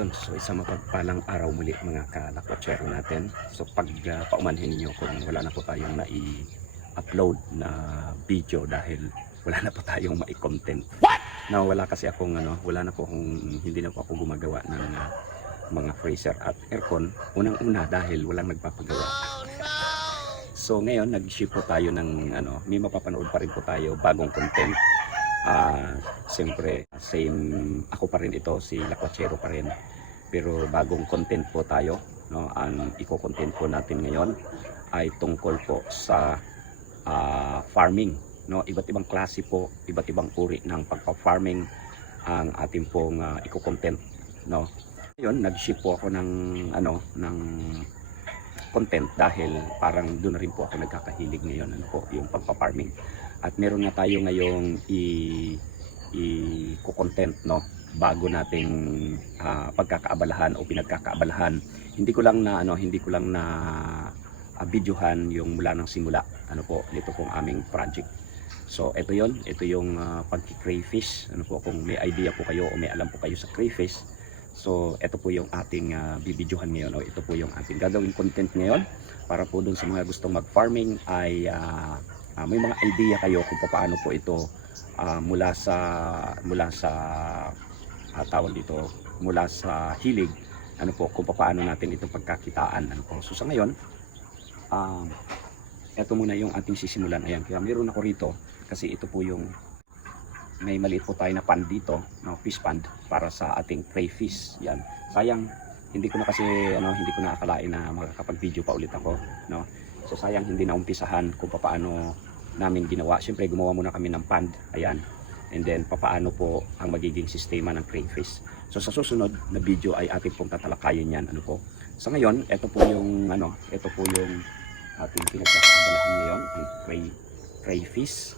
yun, so isang mapagpalang araw muli mga kalakotsero natin. So pag paumanhin niyo kung wala na po tayong nai-upload na video dahil wala na po tayong mai-content. Na wala kasi akong wala na po hindi na po ako gumagawa ng mga freezer at aircon. Unang-una dahil walang nagpapagawa. So ngayon nag-ship po tayo ng may mapapanood pa rin po tayo bagong content. Siyempre same ako pa rin ito, si Lakwachero pa rin, pero bagong content po tayo, no? Ang i-content po natin ngayon ay tungkol po sa farming, no? Iba't ibang klase po, iba't ibang uri ng pagpa-farming ang ating pong i-content, no? Ngayon nag-ship po ako ng ng content dahil parang doon na rin po ako nagkakahilig ngayon, yung pagpa-farming. At meron na tayo ngayong i-content, no, bago nating pagkakaabalahan o pinagkakaabalahan. Hindi ko lang na videohan yung mula ng simula nito pong aming project. So ito yung pagki-crayfish. Kung may idea po kayo o may alam po kayo sa crayfish, so ito po yung ating bibidyohan ngayon, o ito po yung ating gagawing content ngayon para po dun sa mga gustong mag-farming ay may mga idea kayo kung paano po ito mula sa tawag dito, mula sa hilig, kung paano natin ito pagkakitaan. So sa ngayon, ito muna yung ating sisimulan. Ayan, kaya meron ako rito kasi ito po yung may maliit po tayo na pond dito, no, fish pond para sa ating crayfish. Yan. Sayang hindi ko na kasi hindi ko na akalain na makakapag-video pa ulit ako, no. So sayang hindi na umpisahan kung paano namin ginawa. Siyempre gumawa muna kami ng pond, ayan, and then papaano po ang magiging sistema ng crayfish. So sa susunod na video ay ating pong tatalakayin yan. Sa ngayon, ito po yung ating pinagkakaabalahan ngayon, ang crayfish,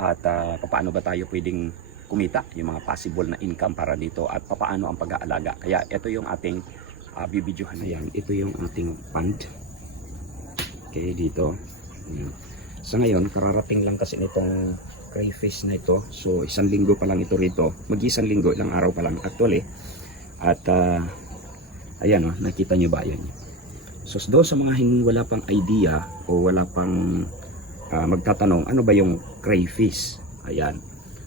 at paano ba tayo pwedeng kumita, yung mga possible na income para dito, at paano ang pag-aalaga. Kaya ito yung ating bibidyohan. Ayan, ito yung ating pond. Okay, dito. Sa ngayon, kararating lang kasi nitong crayfish na ito. So, 1 linggo pa lang ito rito. Mag-1 linggo, ilang araw pa lang actually. At, ayan, nakita nyo ba? Ayan. So, doon sa mga wala pang idea o wala pang magtatanong, ano ba yung crayfish? Ayan.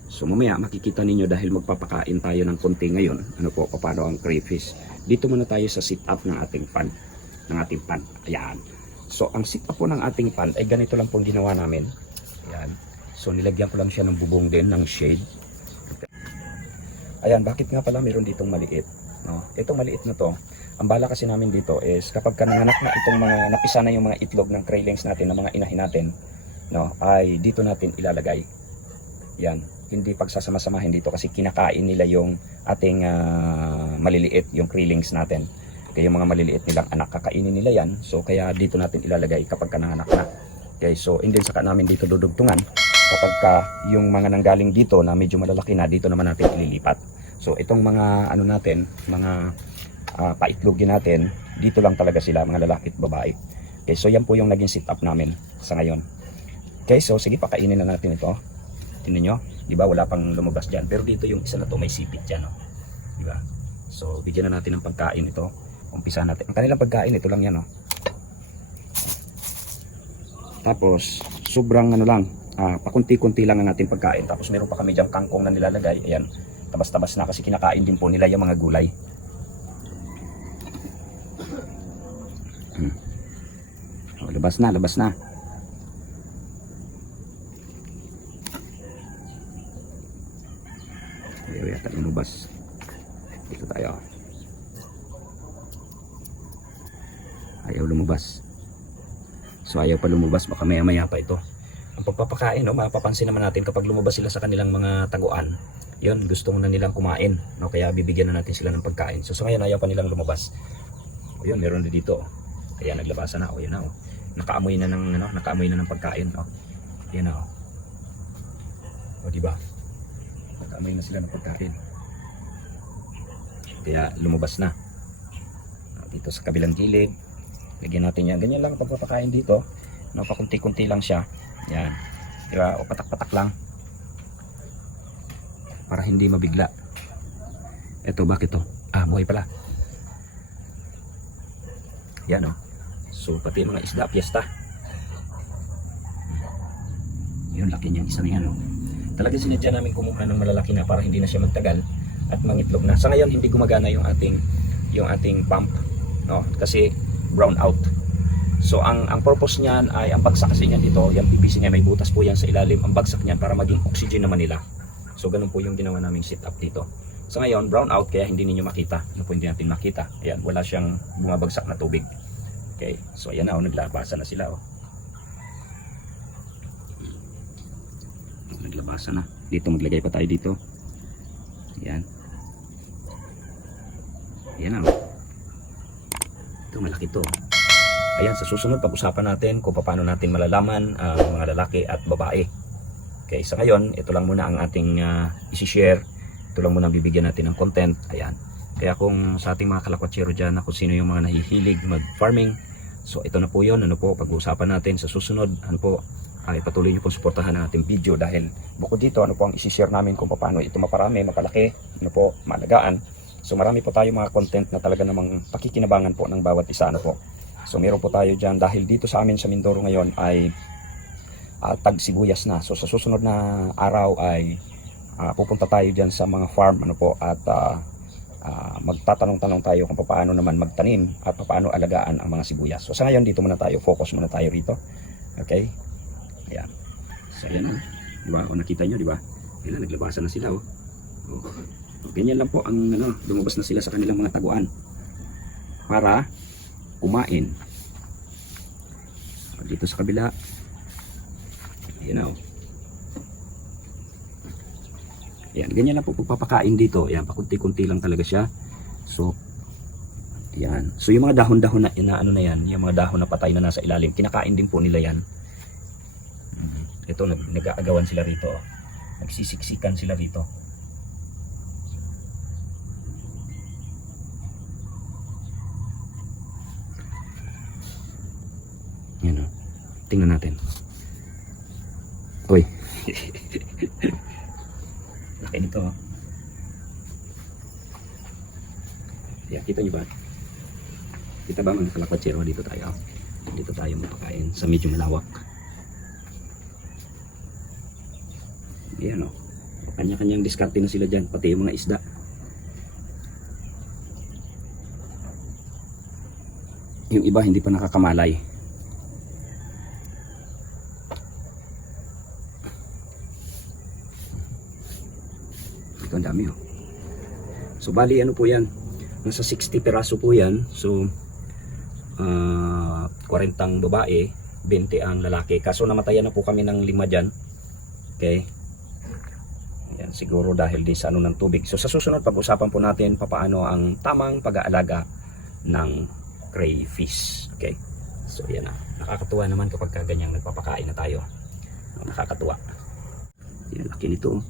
So, mamaya makikita ninyo dahil magpapakain tayo ng konti ngayon. Paano ang crayfish? Dito muna tayo sa sit-up ng ating pond. Ayan. So, ang sit-up po ng ating pond ay ganito lang pong ginawa namin. Ayan. So, nilagyan ko lang siya ng bubong din, ng shade. Ayan, bakit nga pala meron ditong maliit? No? Itong maliit na to, ang bala kasi namin dito is kapag nanganak na itong napisa na yung mga itlog ng craylings natin, ng mga inahin natin, no, ay dito natin ilalagay. Yan, hindi pagsasama-samahin dito kasi kinakain nila yung ating maliliit, yung craylings natin. Kaya yung mga maliliit nilang anak, kakainin nila yan. So kaya dito natin ilalagay kapag nanganak na. Okay, so and then saka namin dito dudugtungan kapag yung mga nanggaling dito na medyo malalaki na, dito naman natin ililipat. So itong mga natin, mga paitlogin natin, dito lang talaga sila, mga lalaki at babae. Okay, so yan po yung naging sit up namin sa ngayon. Okay, so sige, pakainin na natin ito. Tingnan nyo, di ba wala pang lumabas dyan, pero dito yung isa na to may sipit dyan, no? Di ba? So bigyan na natin ng pagkain ito. Umpisa natin. Ang kanilang pagkain, ito lang yan, no? Tapos sobrang lang, pakunti-kunti lang ang ating pagkain. Tapos meron pa kami diyang kangkong na nilalagay. Ayan, tabas-tabas na kasi kinakain din po nila yung mga gulay. Labas na, labas na. Ayaw yata lumabas. Dito tayo. Ayaw lumabas. So ayaw pa lumabas, baka maya-maya pa ito. Ang pagpapakain, no, mapapansin naman natin kapag lumabas sila sa kanilang mga taguan, yun, gusto mo na nilang kumain, no, kaya bibigyan na natin sila ng pagkain. So ngayon ayaw pa nilang lumabas. O yun, meron din dito. Kaya naglabasan na, o yun na, o. Nakaamoy na ng pagkain, o. Yan na, o diba? Nakaamoy na sila ng pagkain. Kaya lumabas na. Dito sa kabilang gilid, lagyan natin yan. Ganyan lang pagpapakain dito. Pakunti-kunti lang siya. Yan. Diba? O patak-patak lang. Para hindi mabigla. Ito, bakit to? Ah, buhay pala. Yan oh. So pati mga isda, piyesta. Yun, laki niyang isa na yan oh. Talaga sinadya namin kumuha ng malalaki na para hindi na siya magtagal at mangitlog na. Sa ngayon hindi gumagana yung ating pump, no? Kasi brown out. So ang purpose niyan ay ang bagsak kasi niyan ito, yung PVC niya may butas po yan sa ilalim. Ang bagsak niyan para maging oxygen naman nila. So ganun po yung ginawa naming setup dito. Sa ngayon brown out kaya hindi niyo makita. Ano po hindi natin makita? Ayan, wala siyang bumabagsak na tubig. Okay. So ayan na oh, naglabasan na sila oh. Naglabasan na. Dito maglagay pa tayo dito. Ayan. Ayan na oh. Ito malaki to. Ayan, sa susunod pag-usapan natin kung paano natin malalaman ang mga lalaki at babae. Okay, sa ngayon, ito lang muna ang ating isi-share. Ito lang muna ang bibigyan natin ng content. Ayan. Kaya kung sa ating mga kalakwatsero dyan, kung sino yung mga nahihilig mag-farming, so ito na po yun. Ano po, pag-uusapan natin sa susunod, ano po, ay patuloy nyo po suportahan ang ating video dahil bukod dito, ano po ang isi-share namin kung paano ito maparami, mapalaki, ano po, malagaan. So marami po tayo mga content na talaga namang pakikinabangan po ng bawat isa, ano po. So meron po tayo dyan dahil dito sa amin sa Mindoro ngayon ay tag-sibuyas na. So sa susunod na araw ay pupunta tayo dyan sa mga farm ano po at magtatanong-tanong tayo kung paano naman magtanim at paano alagaan ang mga sibuyas. So sa ngayon dito muna tayo, focus muna tayo rito. Okay? Ayan. So ayan, di ba? Kung nakita nyo, di ba? Ayan, naglabasan na sila oh. Ganyan lang po ang lumabas na sila sa kanilang mga taguan para kumain. Dito sa kabila, ayan o. Ayan, ganyan lang po pagpapakain dito. Ayan, pakunti-kunti lang talaga siya. So, ayan. So, yung mga dahon-dahon na ano na yan, yung mga dahon na patay na nasa ilalim, kinakain din po nila yan. Ito, nag-aagawan sila rito. Nagsisiksikan sila rito. Yan o. Tingnan natin. Uy. Laki nito o. Yan, kita nyo ba? Kita ba mga kalakwatsero? Dito tayo. Dito tayo mapakain sa medyo malawak. Yan o. Kanya-kanyang diskarte na sila dyan. Pati yung mga isda. Yung iba hindi pa nakakamalay. Ito ang dami oh. So bali ano po yan, nasa 60 peraso po yan. So 40 babae, 20 ang lalaki. Kaso namatayan na po kami ng 5 dyan. Okay. Yan, siguro dahil din sa ano ng tubig. So sa susunod pag-usapan po natin papaano ang tamang pag-aalaga ng crayfish. Okay. So yan na. Nakakatuwa naman kapag ganyang nagpapakain na tayo. Nakakatuwa. Yan, laki nito oh.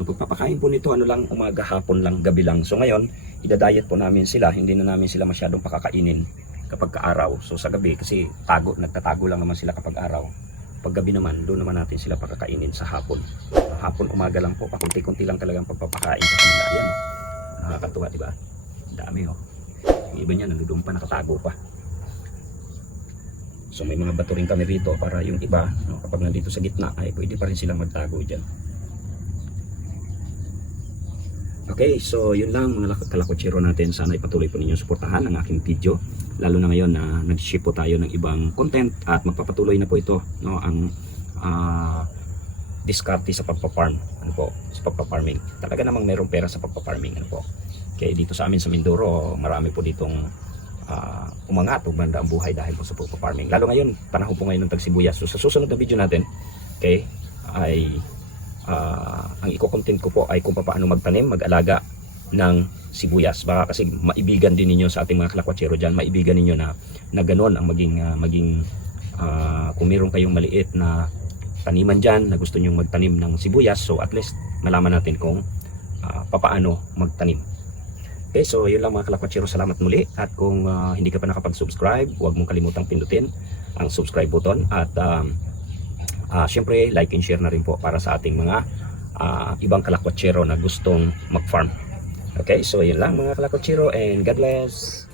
So pagpapakain po nito ano lang, umaga, hapon lang, gabi lang. So ngayon, idadayet po namin sila, hindi na namin sila masyadong pakakainin kapag kaaraw. So sa gabi kasi nagtatago lang naman sila kapag araw. Pag gabi naman, doon naman natin sila pakakainin sa hapon. Hapon, umaga lang po, pakunti-kunti lang talagang pagpapakain sa kanila. Yan oh. Nakakatuwa, di ba? Dami oh. Yung iba niya nandoon pa, nakatago pa. So may mga bato rin kami rito para yung iba, no, kapag nandito sa gitna ay pwede pa rin silang magtago dyan. Okay, so yun lang mga kalakwatsero natin. Sana ipatuloy po ninyong suportahan ang aking video. Lalo na ngayon na nag-ship po tayo ng ibang content at magpapatuloy na po ito, no, ang diskarte sa pagpa-farm, ano po, sa pagpa-farming. Talaga namang mayroong pera sa pagpa-farming, ano po. Okay, dito sa amin sa Mindoro, marami po ditong umangat o banda ang buhay dahil po sa pagpa-farming. Lalo ngayon, panahon po ngayon ng tagsibuyas. So sa susunod na video natin, okay, ay ang i-content ko po ay kung paano magtanim, mag-alaga ng sibuyas. Baka kasi maibigan din ninyo sa ating mga kalakwatsero dyan, maibigan ninyo na gano'n ang maging kung meron kayong maliit na taniman dyan na gusto nyo magtanim ng sibuyas, so at least malaman natin kung paano magtanim. Okay, so yun lang mga kalakwatsero, salamat muli. At kung hindi ka pa nakapag-subscribe, huwag mong kalimutang pindutin ang subscribe button at Syempre, like and share na rin po para sa ating mga ibang kalakwatsero na gustong mag-farm. Okay, so yun lang mga kalakwatsero, and God bless.